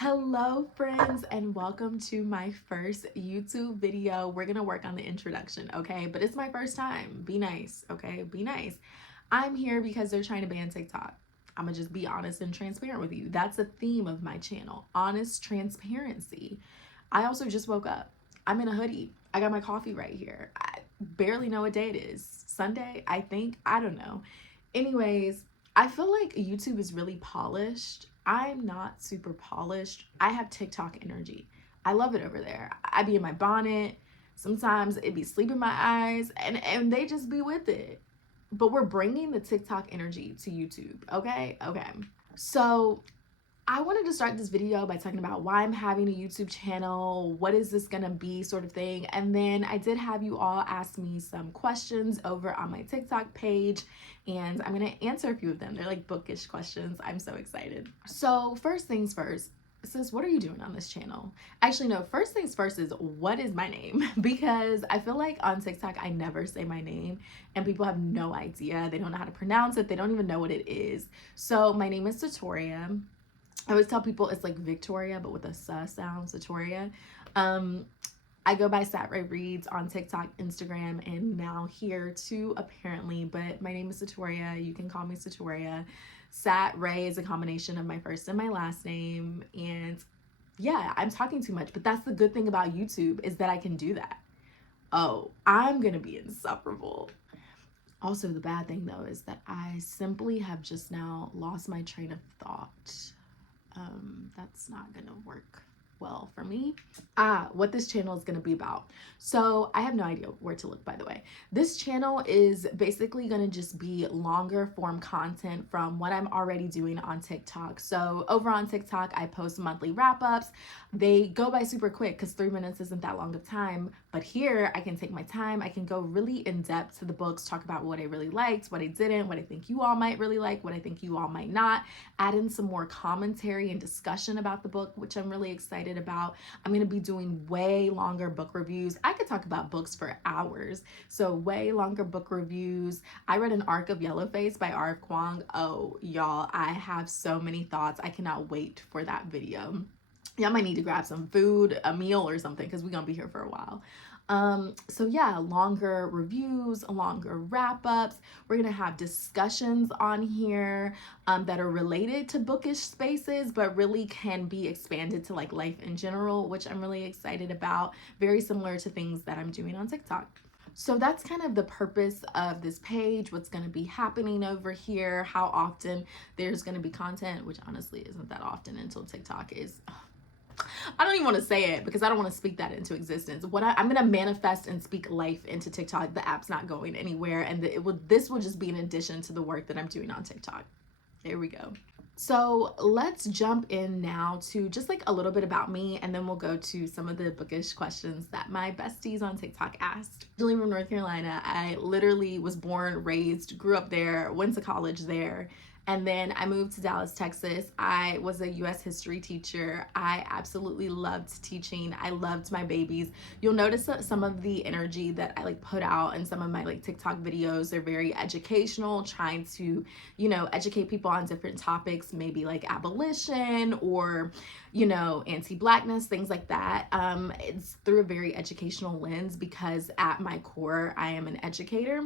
Hello friends, and welcome to my first YouTube video. We're gonna work on the introduction, okay? But it's my first time. Be nice, okay? Be nice. I'm here because they're trying to ban TikTok. I'm gonna just be honest and transparent with you. That's a theme of my channel, honest transparency. I also just woke up. I'm in a hoodie. I got my coffee right here. I barely know what day it is. Sunday, I think. I don't know. Anyways, I feel like YouTube is really polished. I'm not super polished. I have TikTok energy. I love it over there. I be in my bonnet. Sometimes it be sleep in my eyes and they just be with it. But we're bringing the TikTok energy to YouTube, okay? Okay. So I wanted to start this video by talking about why I'm having a YouTube channel, what is this gonna be, sort of thing. And then I did have you all ask me some questions over on my TikTok page, and I'm gonna answer a few of them. They're like bookish questions. I'm so excited. So first things first, sis, what are you doing on this channel? Actually, no, first things first is what is my name? Because I feel like on TikTok, I never say my name and people have no idea. They don't know how to pronounce it. They don't even know what it is. So my name is Satoria. I always tell people it's like Victoria, but with a S sound, Satoria. I go by Sat Ray Reads on TikTok, Instagram, and now here too, apparently. But my name is Satoria. You can call me Satoria. Sat Ray is a combination of my first and my last name. And yeah, I'm talking too much, but that's the good thing about YouTube is that I can do that. Oh, I'm gonna be insufferable. Also, the bad thing though is that I simply have just now lost my train of thought. That's not gonna work well for me. What this channel is gonna be about. So I have no idea where to look, by the way. This channel is basically gonna just be longer form content from what I'm already doing on TikTok. So over on TikTok, I post monthly wrap-ups. They go by super quick because 3 minutes isn't that long of time. But here I can take my time. I can go really in depth to the books, talk about what I really liked, what I didn't, what I think you all might really like, what I think you all might not, add in some more commentary and discussion about the book, which I'm really excited about. I'm going to be doing way longer book reviews. I could talk about books for hours. So way longer book reviews. I read an arc of Yellowface by R.F. Kuang. Oh, y'all, I have so many thoughts. I cannot wait for that video. Y'all might need to grab some food, a meal or something, because we're gonna be here for a while. So yeah, longer reviews, longer wrap-ups. We're gonna have discussions on here that are related to bookish spaces, but really can be expanded to like life in general, which I'm really excited about. Very similar to things that I'm doing on TikTok. So that's kind of the purpose of this page, what's going to be happening over here, how often there's going to be content, which honestly isn't that often until TikTok is I don't even want to say it because I don't want to speak that into existence. I'm going to manifest and speak life into TikTok. The app's not going anywhere, and this will just be an addition to the work that I'm doing on TikTok. There we go. So let's jump in now to just like a little bit about me, and then we'll go to some of the bookish questions that my besties on TikTok asked. Originally from North Carolina, I literally was born, raised, grew up there, went to college there. And then I moved to Dallas, Texas. I was a US history teacher. I absolutely loved teaching. I loved my babies. You'll notice that some of the energy that I like put out in some of my like TikTok videos are very educational, trying to, educate people on different topics, maybe like abolition or, anti-Blackness, things like that. It's through a very educational lens because at my core, I am an educator.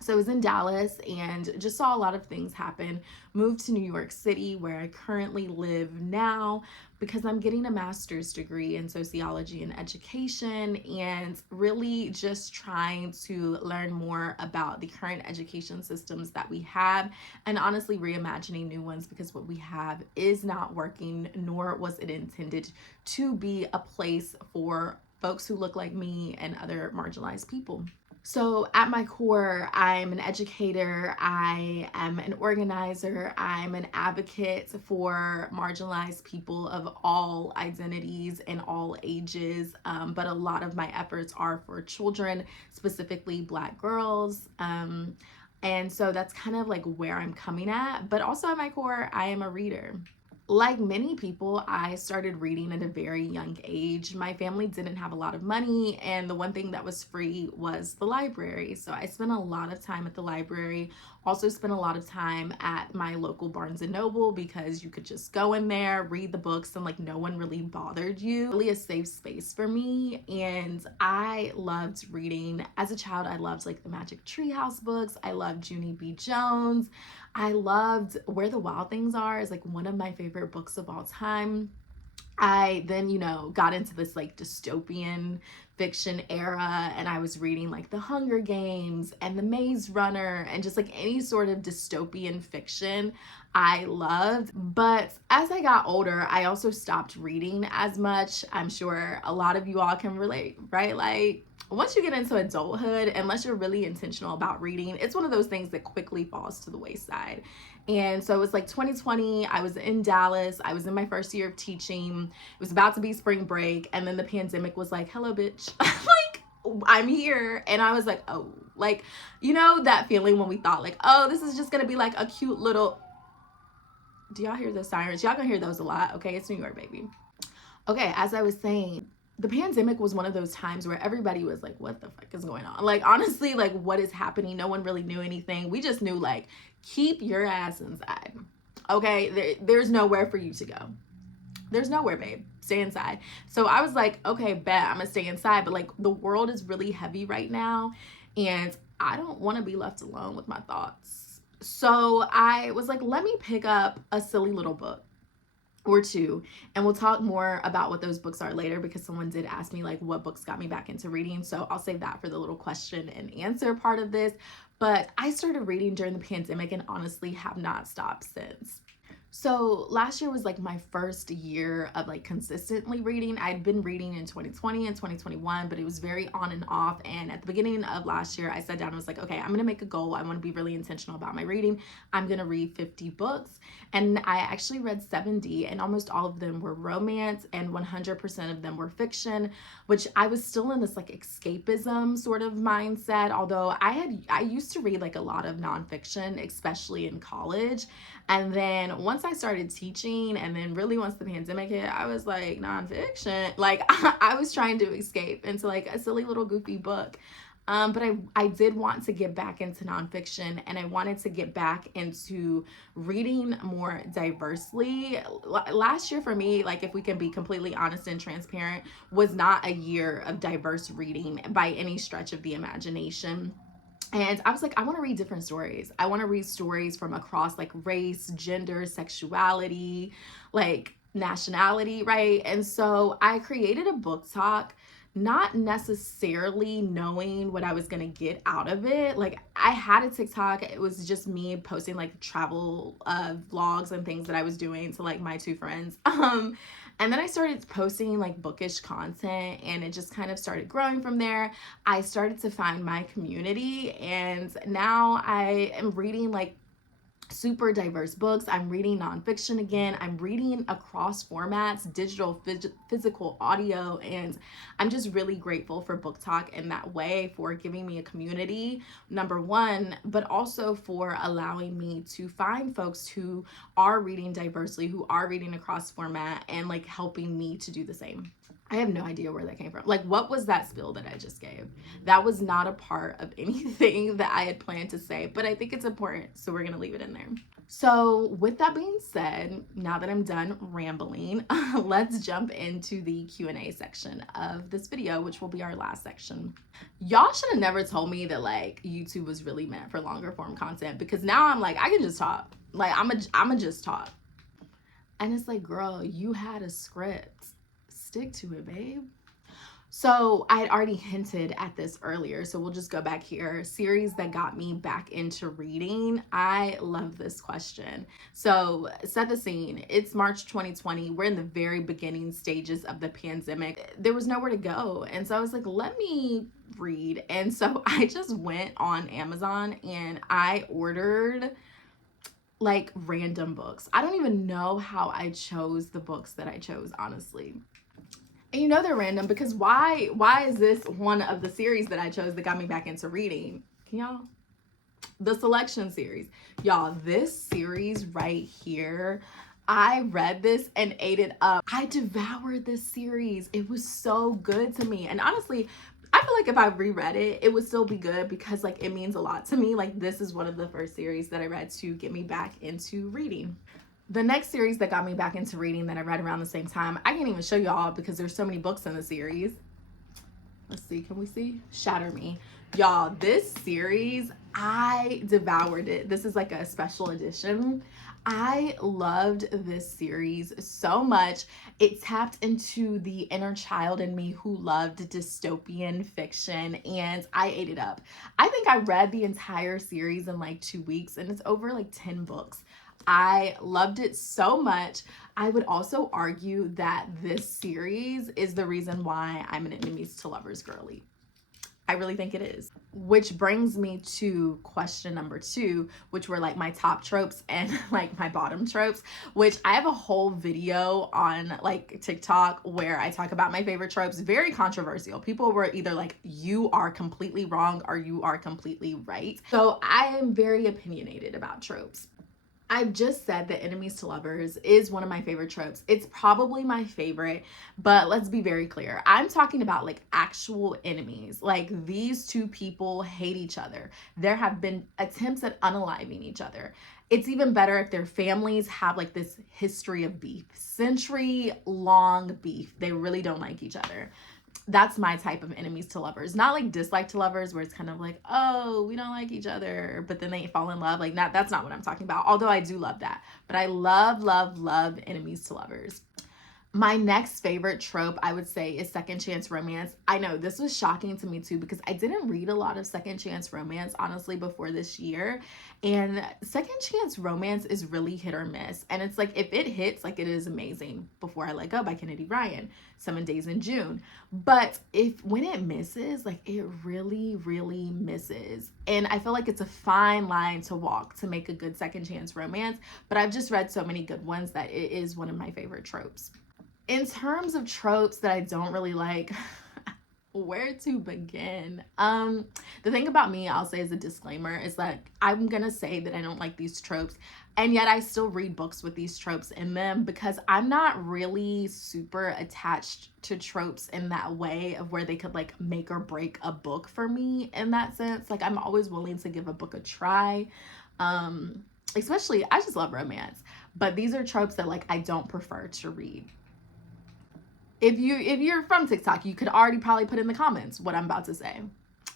So I was in Dallas and just saw a lot of things happen. Moved to New York City, where I currently live now, because I'm getting a master's degree in sociology and education, and really just trying to learn more about the current education systems that we have, and honestly reimagining new ones, because what we have is not working, nor was it intended to be a place for folks who look like me and other marginalized people. So at my core, I'm an educator, I am an organizer, I'm an advocate for marginalized people of all identities and all ages, but a lot of my efforts are for children, specifically Black girls. And so that's kind of like where I'm coming at, but also at my core, I am a reader. Like many people, I started reading at a very young age. My family didn't have a lot of money, and the one thing that was free was the library. So I spent a lot of time at the library. Also spent a lot of time at my local Barnes and Noble because you could just go in there, read the books, and like no one really bothered you. Really a safe space for me, and I loved reading. As a child, I loved like the Magic Treehouse books. I loved Junie B. Jones. I loved Where the Wild Things Are is like one of my favorite books of all time. I then, got into this like dystopian fiction era, and I was reading like The Hunger Games and The Maze Runner and just like any sort of dystopian fiction I loved. But as I got older, I also stopped reading as much. I'm sure a lot of you all can relate, right? Like once you get into adulthood, unless you're really intentional about reading, it's one of those things that quickly falls to the wayside. And so it was like 2020, I was in Dallas, I was in my first year of teaching, it was about to be spring break, and then the pandemic was like, hello, bitch. Like, I'm here. And I was like, oh, like, that feeling when we thought like, oh, this is just gonna be like a cute little, do y'all hear those sirens? Y'all gonna hear those a lot, okay? It's New York, baby. Okay, as I was saying, the pandemic was one of those times where everybody was like, what the fuck is going on? Like, honestly, like, what is happening? No one really knew anything. We just knew, like, keep your ass inside. Okay, there's nowhere for you to go. There's nowhere, babe. Stay inside. So I was like, okay, bet I'm gonna stay inside. But like, the world is really heavy right now, and I don't want to be left alone with my thoughts. So I was like, let me pick up a silly little book or two, and we'll talk more about what those books are later, because someone did ask me like what books got me back into reading, so I'll save that for the little question and answer part of this. But I started reading during the pandemic and honestly have not stopped since. So last year was like my first year of like consistently reading. I'd been reading in 2020 and 2021, but it was very on and off. And at the beginning of last year, I sat down and was like, okay, I'm gonna make a goal. I want to be really intentional about my reading. I'm gonna read 50 books. And I actually read 70, and almost all of them were romance and 100% of them were fiction, which I was still in this like escapism sort of mindset. Although I used to read like a lot of nonfiction, especially in college. And then once I started teaching, and then really once the pandemic hit, I was like, nonfiction. Like I was trying to escape into like a silly little goofy book. But I did want to get back into nonfiction, and I wanted to get back into reading more diversely. Last year for me, like if we can be completely honest and transparent, was not a year of diverse reading by any stretch of the imagination. And I was like, I want to read different stories. I want to read stories from across like race, gender, sexuality, like nationality, right? And so I created a book talk, not necessarily knowing what I was going to get out of it. Like I had a TikTok. It was just me posting like travel vlogs and things that I was doing to like my two friends. And then I started posting like bookish content, and it just kind of started growing from there. I started to find my community, and now I am reading like super diverse books. I'm reading nonfiction again. I'm reading across formats, digital, physical, audio, and I'm just really grateful for Book Talk in that way, for giving me a community, number one, but also for allowing me to find folks who are reading diversely, who are reading across format, and like helping me to do the same. I have no idea where that came from. Like, what was that spill that I just gave? That was not a part of anything that I had planned to say, but I think it's important, so we're going to leave it in there. So with that being said, now that I'm done rambling, let's jump into the Q&A section of this video, which will be our last section. Y'all should have never told me that like YouTube was really meant for longer form content, because now I'm like, I can just talk. Like, I'm just talk. And it's like, girl, you had a script. Stick to it, babe. So I had already hinted at this earlier, so we'll just go back here. Series that got me back into reading. I love this question. So set the scene. It's March 2020. We're in the very beginning stages of the pandemic. There was nowhere to go. And so I was like, let me read. And so I just went on Amazon and I ordered like random books. I don't even know how I chose the books that I chose, honestly. And you know they're random because why is this one of the series that I chose that got me back into reading? Can y'all? The Selection series. Y'all, this series right here, I read this and ate it up. I devoured this series. It was so good to me. And honestly, I feel like if I reread it, it would still be good because like it means a lot to me. Like this is one of the first series that I read to get me back into reading. The next series that got me back into reading that I read around the same time, I can't even show y'all because there's so many books in the series. Let's see, can we see? Shatter Me. Y'all, this series, I devoured it. This is like a special edition. I loved this series so much. It tapped into the inner child in me who loved dystopian fiction, and I ate it up. I think I read the entire series in like 2 weeks, and it's over like 10 books. I loved it so much. I would also argue that this series is the reason why I'm an enemies to lovers girly. I really think it is. Which brings me to question number 2, which were like my top tropes and like my bottom tropes, which I have a whole video on like TikTok where I talk about my favorite tropes. Very controversial. People were either like, you are completely wrong or you are completely right. So I am very opinionated about tropes. I've just said that enemies to lovers is one of my favorite tropes. It's probably my favorite, but let's be very clear. I'm talking about like actual enemies. Like these two people hate each other. There have been attempts at unaliving each other. It's even better if their families have like this history of beef, century long beef. They really don't like each other. That's my type of enemies to lovers. Not like dislike to lovers where it's kind of like, oh, we don't like each other, but then they fall in love. Like that's not what I'm talking about. Although I do love that. But I love, love, love enemies to lovers. My next favorite trope, I would say, is second chance romance. I know this was shocking to me too because I didn't read a lot of second chance romance, honestly, before this year. And second chance romance is really hit or miss. And it's like, if it hits, like it is amazing. Before I Let Go by Kennedy Ryan, 7 Days in June. But when it misses, like it really, really misses. And I feel like it's a fine line to walk to make a good second chance romance. But I've just read so many good ones that it is one of my favorite tropes. In terms of tropes that I don't really like, where to begin? The thing about me, I'll say as a disclaimer, is that I'm gonna say that I don't like these tropes, and yet I still read books with these tropes in them because I'm not really super attached to tropes in that way of where they could like make or break a book for me in that sense. Like I'm always willing to give a book a try. Especially, I just love romance, but these are tropes that like I don't prefer to read. If you're from TikTok, you could already probably put in the comments what I'm about to say.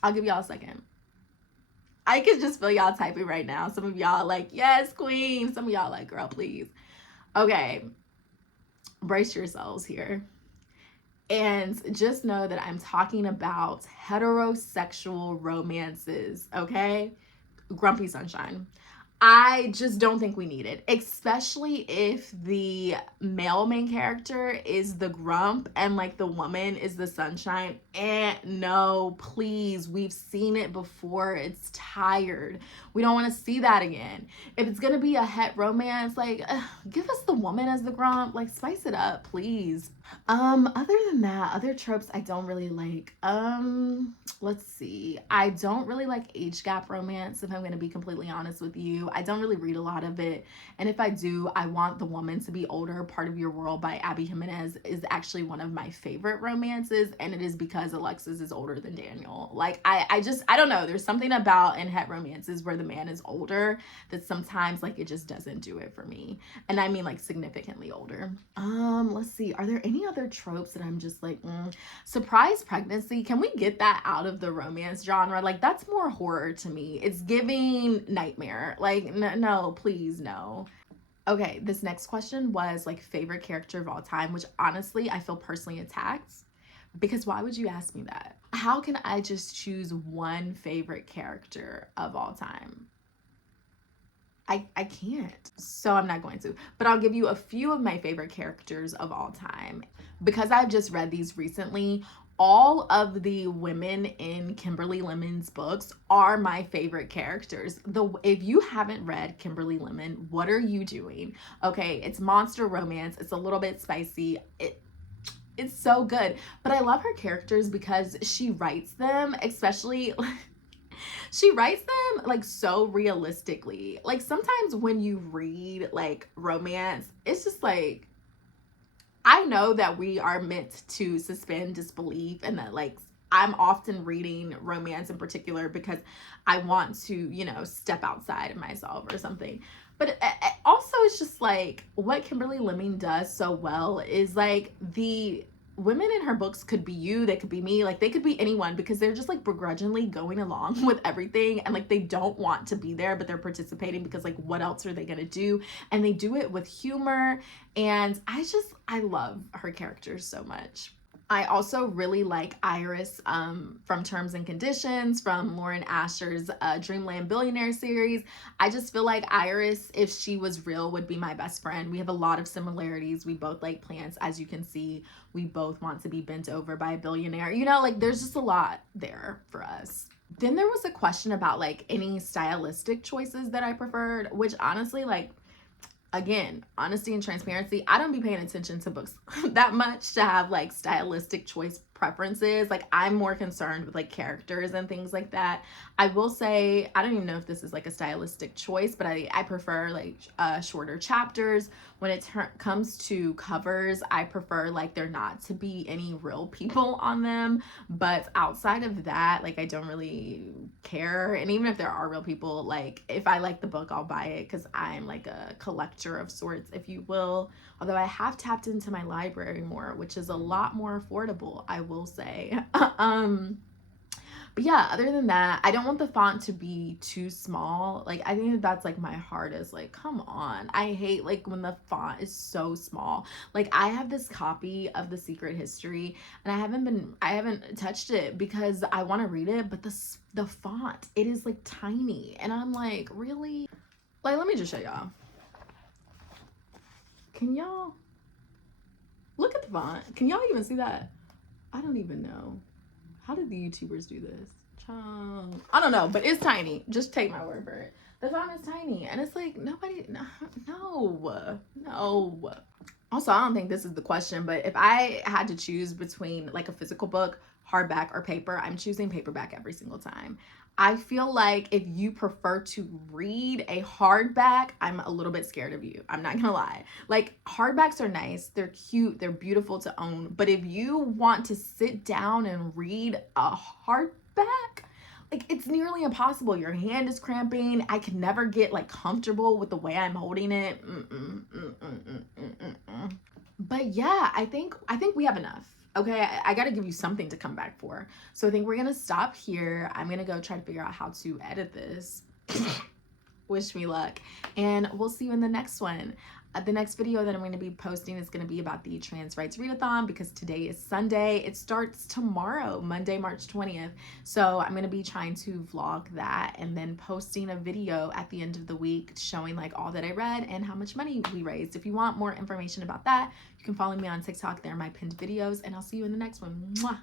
I'll give y'all a second. I can just feel y'all typing right now. Some of y'all like, yes, queen. Some of y'all like, girl, please. Okay, brace yourselves here. And just know that I'm talking about heterosexual romances, okay? Grumpy Sunshine. I just don't think we need it, especially if the male main character is the grump and like the woman is the sunshine. And no, please, we've seen it before. It's tired. We don't want to see that again. If it's gonna be a het romance, like give us the woman as the grump, like spice it up, please. Other than that, other tropes I don't really like. Let's see. I don't really like age gap romance, if I'm going to be completely honest with you. I don't really read a lot of it. And if I do, I Want the Woman to Be Older. Part of Your World by Abby Jimenez is actually one of my favorite romances. And it is because Alexis is older than Daniel. Like, I don't know. There's something about in het romances where the man is older that sometimes, like, it just doesn't do it for me. And I mean, like, significantly older. Let's see. Are there any other tropes that I'm just like, surprise pregnancy? Can we get that out of the romance genre? Like that's more horror to me. It's giving nightmare. Like no, please no. Okay, this next question was like favorite character of all time, which honestly I feel personally attacked because why would you ask me that? How can I just choose one favorite character of all time? I can't, so I'm not going to, but I'll give you a few of my favorite characters of all time. Because I've just read these recently, all of the women in Kimberly Lemon's books are my favorite characters. If you haven't read Kimberly Lemon, what are you doing? Okay, it's monster romance, it's a little bit spicy, it's so good, but I love her characters because she writes them, especially She writes them like so realistically. Like sometimes when you read like romance, it's just like, I know that we are meant to suspend disbelief, and that like I'm often reading romance in particular because I want to, you know, step outside of myself or something. But also, it's just like what Kimberly Lemming does so well is like the women in her books could be you, they could be me, like they could be anyone, because they're just like begrudgingly going along with everything, and like they don't want to be there, but they're participating because like what else are they gonna do? And they do it with humor, and I love her characters so much. I also really like Iris from Terms and Conditions, from Lauren Asher's Dreamland Billionaire series. I just feel like Iris, if she was real, would be my best friend. We have a lot of similarities. We both like plants, as you can see. We both want to be bent over by a billionaire. You know, like there's just a lot there for us. Then there was a question about like any stylistic choices that I preferred, which honestly, like, again, honesty and transparency, I don't be paying attention to books that much to have like stylistic choice preferences. Like I'm more concerned with like characters and things like that. I will say, I don't even know if this is like a stylistic choice, but I prefer like shorter chapters. When it comes to covers, I prefer like there not to be any real people on them. But outside of that, like I don't really care. And even if there are real people, like if I like the book, I'll buy it because I'm like a collector of sorts, if you will. Although I have tapped into my library more, which is a lot more affordable, I will say. But yeah, other than that, I don't want the font to be too small. Like I think that's like my hardest. Like, come on. I hate like when the font is so small. Like I have this copy of The Secret History, and I haven't touched it because I want to read it, but the font, it is like tiny. And I'm like, really? Like, let me just show y'all. Can y'all look at the font? Can y'all even see that? I don't even know. How did the YouTubers do this? I don't know, but it's tiny. Just take my word for it. The font is tiny, and it's like nobody, no. Also, I don't think this is the question, but if I had to choose between like a physical book, hardback, or paper, I'm choosing paperback every single time. I feel like if you prefer to read a hardback, I'm a little bit scared of you. I'm not gonna lie. Like hardbacks are nice, they're cute, they're beautiful to own. But if you want to sit down and read a hardback, like it's nearly impossible. Your hand is cramping. I can never get like comfortable with the way I'm holding it. But yeah, I think we have enough. Okay, I got to give you something to come back for. So I think we're going to stop here. I'm going to go try to figure out how to edit this. Wish me luck. And we'll see you in the next one. The next video that I'm going to be posting is going to be about the Trans Rights Readathon, because today is Sunday. It starts tomorrow, Monday, March 20th. So I'm going to be trying to vlog that and then posting a video at the end of the week showing like all that I read and how much money we raised. If you want more information about that, you can follow me on TikTok. There are my pinned videos, and I'll see you in the next one. Mwah!